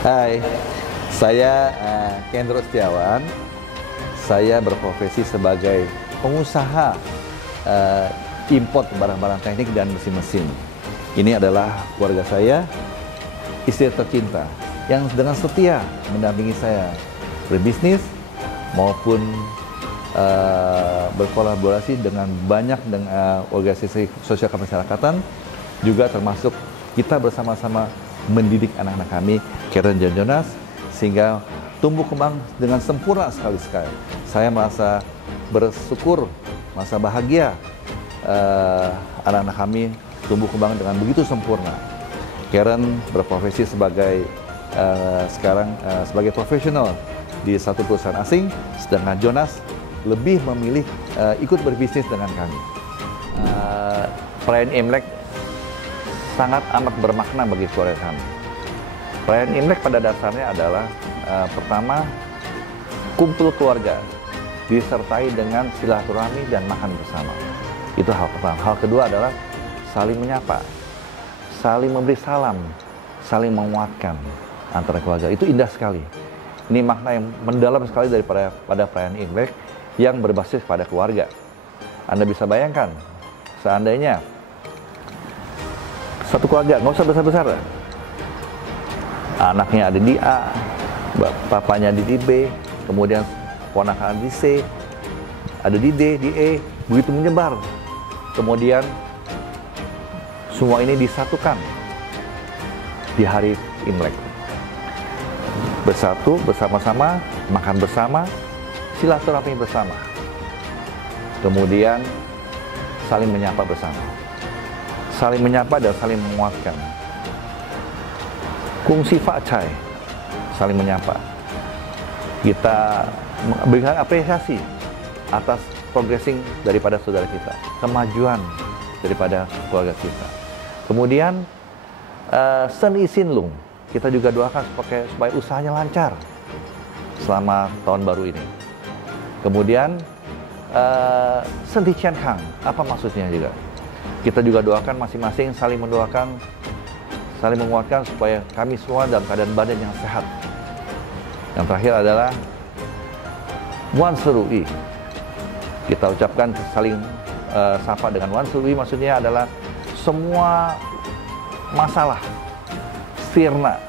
Hai, saya Kendro Setiawan. Saya berprofesi sebagai pengusaha import barang-barang teknik dan mesin-mesin. Ini adalah keluarga saya, istri tercinta, yang dengan setia mendampingi saya berbisnis maupun berkolaborasi dengan banyak dengan organisasi sosial kemasyarakatan, juga termasuk kita bersama-sama mendidik anak-anak kami, Karen dan Jonas, sehingga tumbuh kembang dengan sempurna sekali. Saya merasa bersyukur, merasa bahagia anak-anak kami tumbuh kembang dengan begitu sempurna. Karen berprofesi sebagai sekarang sebagai profesional di satu perusahaan asing, sedangkan Jonas lebih memilih ikut berbisnis dengan kami. Perayaan Imlek sangat amat bermakna bagi keluarga kami. Perayaan Imlek pada dasarnya adalah pertama, kumpul keluarga disertai dengan silaturahmi dan makan bersama. Itu hal pertama. Hal kedua adalah saling menyapa, saling memberi salam, saling menguatkan antara keluarga. Itu indah sekali. Ini makna yang mendalam sekali pada perayaan Imlek yang berbasis pada keluarga. Anda bisa bayangkan, seandainya satu keluarga, nggak usah besar-besar, anaknya ada di A, papanya di B, kemudian ponakan di C, ada di D, di E, begitu menyebar. Kemudian semua ini disatukan di hari Imlek. Bersatu, bersama-sama, makan bersama, silaturahmi bersama. Kemudian saling menyapa bersama. Saling menyapa dan saling menguatkan. Kungsi Facai, saling menyapa. Kita memberikan apresiasi atas progressing daripada saudara kita, kemajuan daripada keluarga kita. Kemudian Sen Isin Lung, kita juga doakan supaya usahanya lancar selama tahun baru ini. Kemudian Sen Ti Cian Kang, apa maksudnya juga? Kita juga doakan masing-masing, saling mendoakan, saling menguatkan supaya kami semua dalam keadaan badan yang sehat. Yang terakhir adalah Wan Serui. Kita ucapkan saling sapa dengan Wan Serui, maksudnya adalah semua masalah sirna,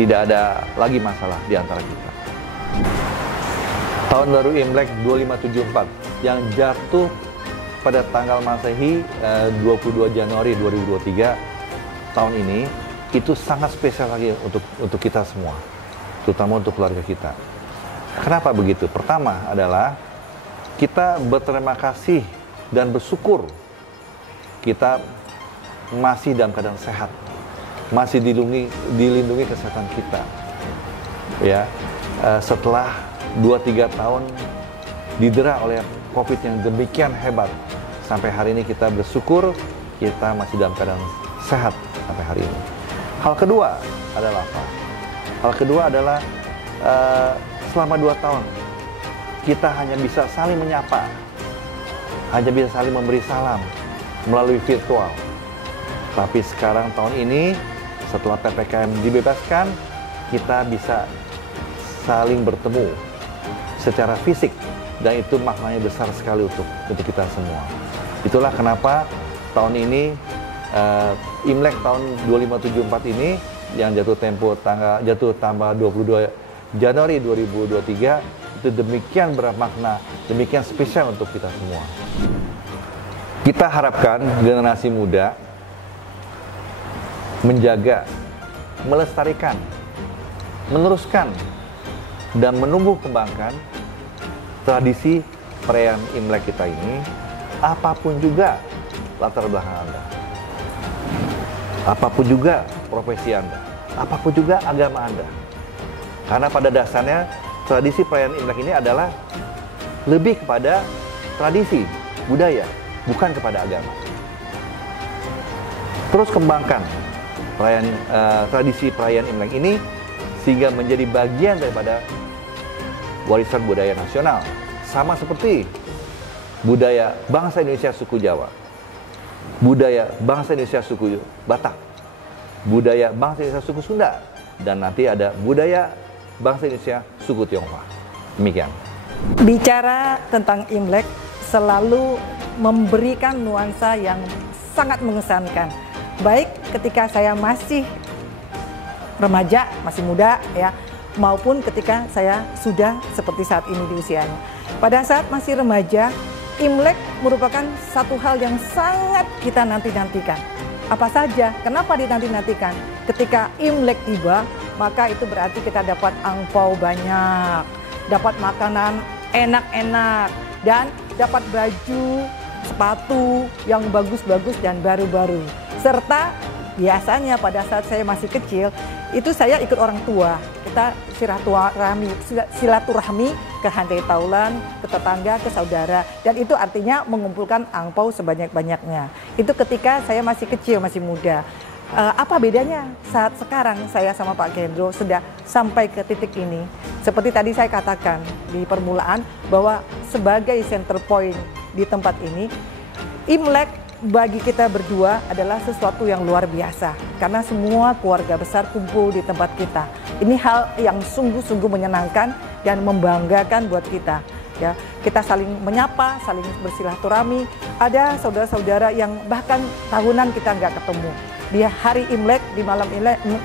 tidak ada lagi masalah di antara kita. Tahun baru Imlek 2574 yang jatuh pada tanggal Masehi 22 Januari 2023 tahun ini, itu sangat spesial lagi untuk kita semua, terutama untuk keluarga kita. Kenapa begitu? Pertama adalah kita berterima kasih dan bersyukur kita masih dalam keadaan sehat, masih dilindungi kesehatan kita. Ya, setelah 2-3 tahun didera oleh COVID yang demikian hebat, sampai hari ini kita bersyukur kita masih dalam keadaan sehat sampai hari ini. Hal kedua adalah apa? Hal kedua adalah selama 2 tahun kita hanya bisa saling menyapa, hanya bisa saling memberi salam melalui virtual. Tapi sekarang tahun ini setelah PPKM dibebaskan, kita bisa saling bertemu secara fisik, dan itu maknanya besar sekali untuk kita semua. Itulah kenapa tahun ini Imlek tahun 2574 ini yang jatuh tanggal 22 Januari 2023 itu demikian bermakna, demikian spesial untuk kita semua. Kita harapkan generasi muda menjaga, melestarikan, meneruskan, dan menumbuh kembangkan tradisi perayaan Imlek kita ini, apapun juga latar belakang Anda, apapun juga profesi Anda, apapun juga agama Anda. Karena pada dasarnya tradisi perayaan Imlek ini adalah lebih kepada tradisi, budaya, bukan kepada agama. Terus kembangkan tradisi perayaan Imlek ini sehingga menjadi bagian daripada warisan budaya nasional, sama seperti budaya bangsa Indonesia suku Jawa, budaya bangsa Indonesia suku Batak, budaya bangsa Indonesia suku Sunda, dan nanti ada budaya bangsa Indonesia suku Tionghoa. Demikian. Bicara tentang Imlek selalu memberikan nuansa yang sangat mengesankan. Baik ketika saya masih remaja, masih muda ya, maupun ketika saya sudah seperti saat ini di usianya. Pada saat masih remaja, Imlek merupakan satu hal yang sangat kita nanti-nantikan. Apa saja? Kenapa dinanti-nantikan? Ketika Imlek tiba, maka itu berarti kita dapat angpau banyak, dapat makanan enak-enak, dan dapat baju, sepatu yang bagus-bagus dan baru-baru. Serta biasanya pada saat saya masih kecil, itu saya ikut orang tua. Kita silaturahmi ke handai taulan, ke tetangga, ke saudara. Dan itu artinya mengumpulkan angpau sebanyak-banyaknya. Itu ketika saya masih kecil, masih muda. Apa bedanya saat sekarang saya sama Pak Gendro sudah sampai ke titik ini? Seperti tadi saya katakan di permulaan bahwa sebagai center point di tempat ini, Imlek bagi kita berdua adalah sesuatu yang luar biasa karena semua keluarga besar kumpul di tempat kita. Ini hal yang sungguh-sungguh menyenangkan dan membanggakan buat kita. Ya, kita saling menyapa, saling bersilaturahmi. Ada saudara-saudara yang bahkan tahunan kita nggak ketemu. Di hari Imlek, di malam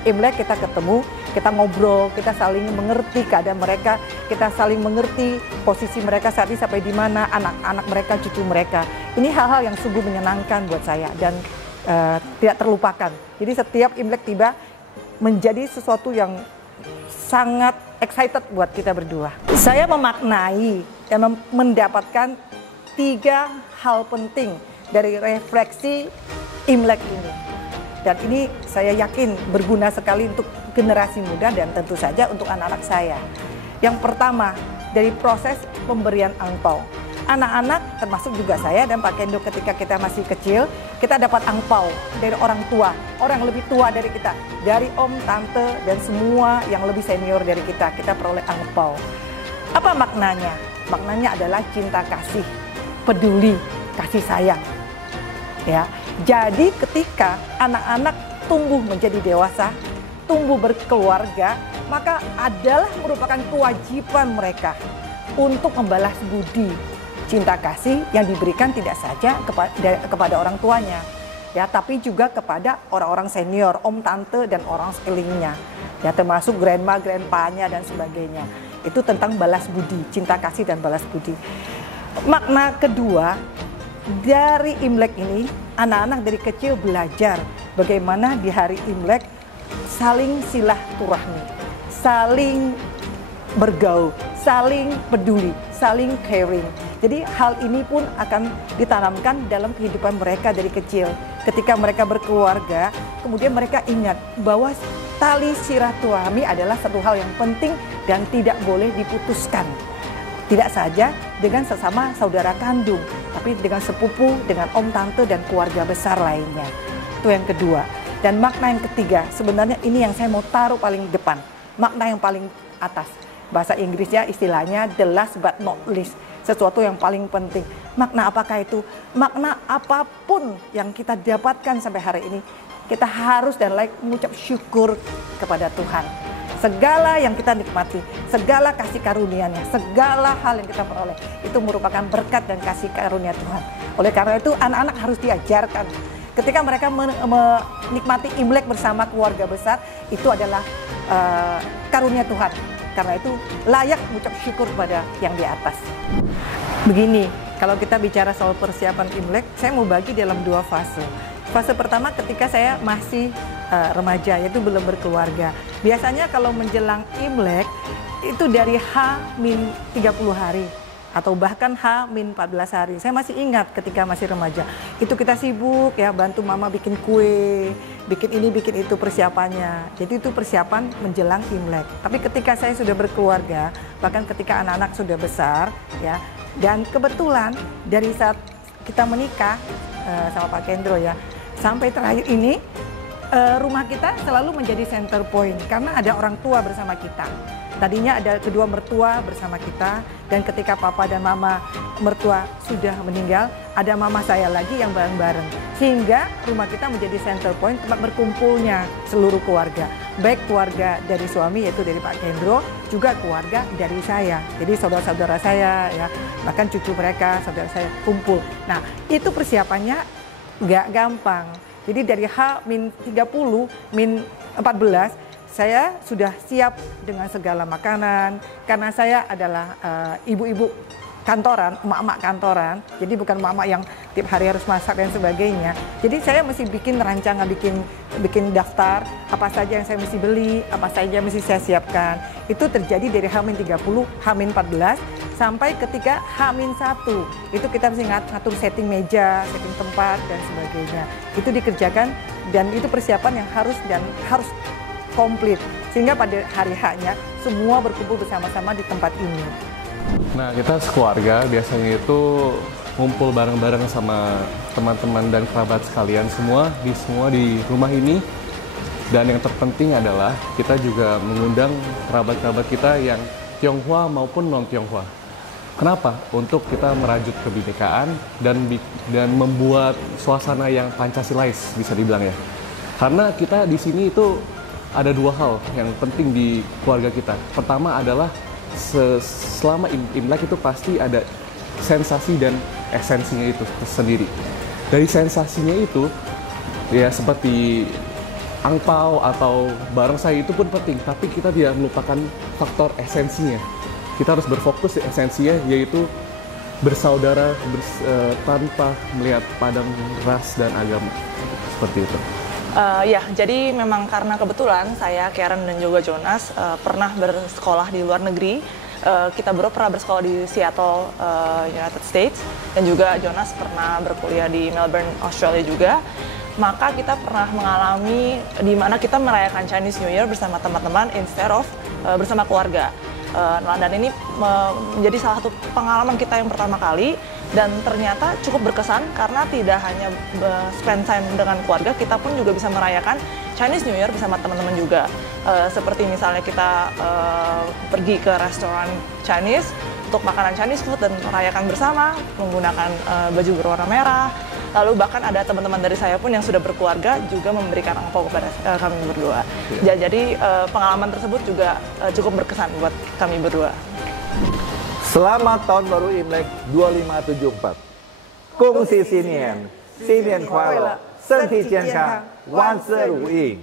Imlek kita ketemu, kita ngobrol, kita saling mengerti keadaan mereka, kita saling mengerti posisi mereka saat ini sampai di mana, anak-anak mereka, cucu mereka. Ini hal-hal yang sungguh menyenangkan buat saya dan tidak terlupakan. Jadi setiap Imlek tiba menjadi sesuatu yang sangat excited buat kita berdua. Saya memaknai dan mendapatkan 3 hal penting dari refleksi Imlek ini. Dan ini saya yakin berguna sekali untuk generasi muda dan tentu saja untuk anak-anak saya. Yang pertama, dari proses pemberian angpau. Anak-anak termasuk juga saya dan Pak Kendo ketika kita masih kecil, kita dapat angpau dari orang tua, orang yang lebih tua dari kita, dari om, tante, dan semua yang lebih senior dari kita peroleh angpau. Apa maknanya? Maknanya adalah cinta kasih, peduli, kasih sayang. Ya, jadi ketika anak-anak tumbuh menjadi dewasa, tumbuh berkeluarga, maka adalah merupakan kewajiban mereka untuk membalas budi cinta kasih yang diberikan tidak saja kepada orang tuanya, ya, tapi juga kepada orang-orang senior, om, tante, dan orang sekelilingnya, ya, termasuk grandma, grandpa-nya dan sebagainya. Itu tentang balas budi, cinta kasih dan balas budi. Makna kedua, dari Imlek ini, anak-anak dari kecil belajar bagaimana di hari Imlek saling silaturahmi, saling bergaul, saling peduli, saling caring. Jadi hal ini pun akan ditanamkan dalam kehidupan mereka dari kecil. Ketika mereka berkeluarga, kemudian mereka ingat bahwa tali silaturahmi adalah satu hal yang penting dan tidak boleh diputuskan. Tidak saja dengan sesama saudara kandung, tapi dengan sepupu, dengan om, tante, dan keluarga besar lainnya. Itu yang kedua. Dan makna yang ketiga, sebenarnya ini yang saya mau taruh paling depan. Makna yang paling atas. Bahasa Inggrisnya istilahnya the last but not least. Sesuatu yang paling penting. Makna apakah itu? Makna apapun yang kita dapatkan sampai hari ini, kita harus dan layak mengucap syukur kepada Tuhan. Segala yang kita nikmati, segala kasih karunia-Nya, segala hal yang kita peroleh, itu merupakan berkat dan kasih karunia Tuhan. Oleh karena itu, anak-anak harus diajarkan. Ketika mereka menikmati Imlek bersama keluarga besar, itu adalah karunia Tuhan. Karena itu, layak mengucap syukur pada yang di atas. Begini, kalau kita bicara soal persiapan Imlek, saya mau bagi dalam 2 fase. Fase pertama ketika saya masih remaja, yaitu belum berkeluarga. Biasanya kalau menjelang Imlek itu dari H-30 hari atau bahkan H-14 hari. Saya masih ingat ketika masih remaja. Itu kita sibuk ya, bantu mama bikin kue, bikin ini, bikin itu persiapannya. Jadi itu persiapan menjelang Imlek. Tapi ketika saya sudah berkeluarga, bahkan ketika anak-anak sudah besar ya, dan kebetulan dari saat kita menikah sama Pak Kendro ya, sampai terakhir ini rumah kita selalu menjadi center point karena ada orang tua bersama kita. Tadinya ada kedua mertua bersama kita, dan ketika papa dan mama mertua sudah meninggal, ada mama saya lagi yang bareng-bareng. Sehingga rumah kita menjadi center point tempat berkumpulnya seluruh keluarga. Baik keluarga dari suami yaitu dari Pak Gendro, juga keluarga dari saya. Jadi saudara-saudara saya ya, bahkan cucu mereka, saudara saya kumpul. Nah, itu persiapannya nggak gampang. Jadi dari H-30, -14, saya sudah siap dengan segala makanan, karena saya adalah ibu-ibu kantoran, emak-emak kantoran, jadi bukan emak-emak yang tiap hari harus masak dan sebagainya. Jadi saya mesti bikin rancangan, bikin daftar apa saja yang saya mesti beli, apa saja yang mesti saya siapkan. Itu terjadi dari H-30, H-14 sampai ketika H-1. Itu kita mesti ngatur setting meja, setting tempat dan sebagainya. Itu dikerjakan dan itu persiapan yang harus komplit, sehingga pada hari H-nya semua berkumpul bersama-sama di tempat ini. Nah, kita sekeluarga biasanya itu ngumpul bareng-bareng sama teman-teman dan kerabat sekalian semua di rumah ini. Dan yang terpenting adalah kita juga mengundang kerabat-kerabat kita yang Tionghoa maupun non-Tionghoa. Kenapa? Untuk kita merajut kebinekaan dan membuat suasana yang Pancasilais, bisa dibilang ya. Karena kita di sini itu ada dua hal yang penting di keluarga kita. Pertama adalah selama Imlek itu pasti ada sensasi dan esensinya itu sendiri. Dari sensasinya itu ya seperti angpau atau barongsai itu pun penting, tapi kita tidak melupakan faktor esensinya. Kita harus berfokus di esensinya, yaitu bersaudara tanpa melihat padang ras dan agama. Seperti itu. Ya, jadi memang karena kebetulan saya, Karen dan juga Jonas pernah bersekolah di luar negeri. Kita berdua pernah bersekolah di Seattle, United States, dan juga Jonas pernah berkuliah di Melbourne, Australia juga. Maka kita pernah mengalami di mana kita merayakan Chinese New Year bersama teman-teman instead of bersama keluarga. Dan ini menjadi salah satu pengalaman kita yang pertama kali, dan ternyata cukup berkesan karena tidak hanya spend time dengan keluarga, kita pun juga bisa merayakan Chinese New Year bersama teman-teman juga. Seperti misalnya kita pergi ke restoran Chinese untuk makanan Chinese food dan merayakan bersama menggunakan baju berwarna merah. Lalu bahkan ada teman-teman dari saya pun yang sudah berkeluarga juga memberikan angpau kepada kami berdua. Jadi pengalaman tersebut juga cukup berkesan buat kami berdua. Selamat Tahun Baru Imlek 2574. Kongsi Sinian, Sinian Kuala, Senti Jiankang, Wan Zhe Ru Ying.